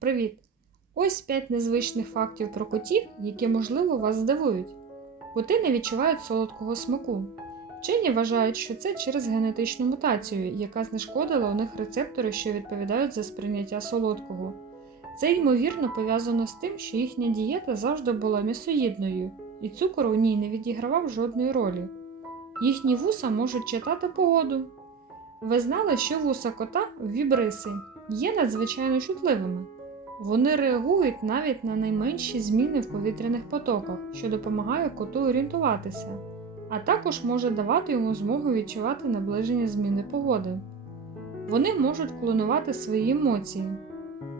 Привіт! Ось 5 незвичних фактів про котів, які, можливо, вас здивують. Коти не відчувають солодкого смаку. Вчені вважають, що це через генетичну мутацію, яка знешкодила у них рецептори, що відповідають за сприйняття солодкого. Це ймовірно пов'язано з тим, що їхня дієта завжди була м'ясоїдною, і цукор у ній не відігравав жодної ролі. Їхні вуса можуть читати погоду. Ви знали, що вуса кота вібриси є надзвичайно чутливими. Вони реагують навіть на найменші зміни в повітряних потоках, що допомагає коту орієнтуватися, а також може давати йому змогу відчувати наближення зміни погоди. Вони можуть клонувати свої емоції.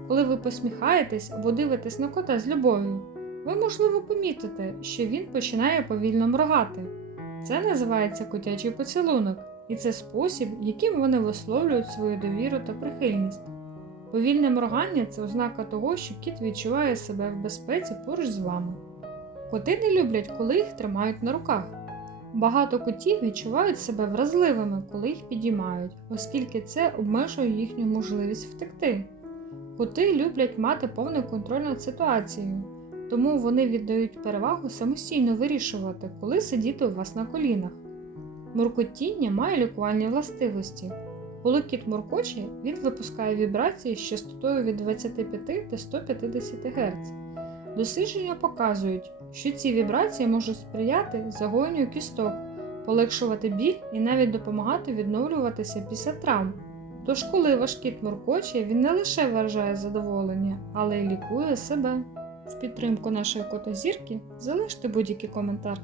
Коли ви посміхаєтесь або дивитесь на кота з любов'ю, ви, можливо, помітите, що він починає повільно моргати. Це називається котячий поцілунок, і це спосіб, яким вони висловлюють свою довіру та прихильність. Повільне моргання це ознака того, що кіт відчуває себе в безпеці поруч з вами. Коти не люблять, коли їх тримають на руках. Багато котів відчувають себе вразливими, коли їх підіймають, оскільки це обмежує їхню можливість втекти. Коти люблять мати повний контроль над ситуацією, тому вони віддають перевагу самостійно вирішувати, коли сидіти у вас на колінах. Муркотіння має лікувальні властивості. Коли кіт муркоче, він випускає вібрації з частотою від 25 до 150 Гц. Дослідження показують, що ці вібрації можуть сприяти загоєнню кісток, полегшувати біль і навіть допомагати відновлюватися після травм. Тож, коли ваш кіт муркоче, він не лише виражає задоволення, але й лікує себе. В підтримку нашої котозірки залиште будь-який коментар.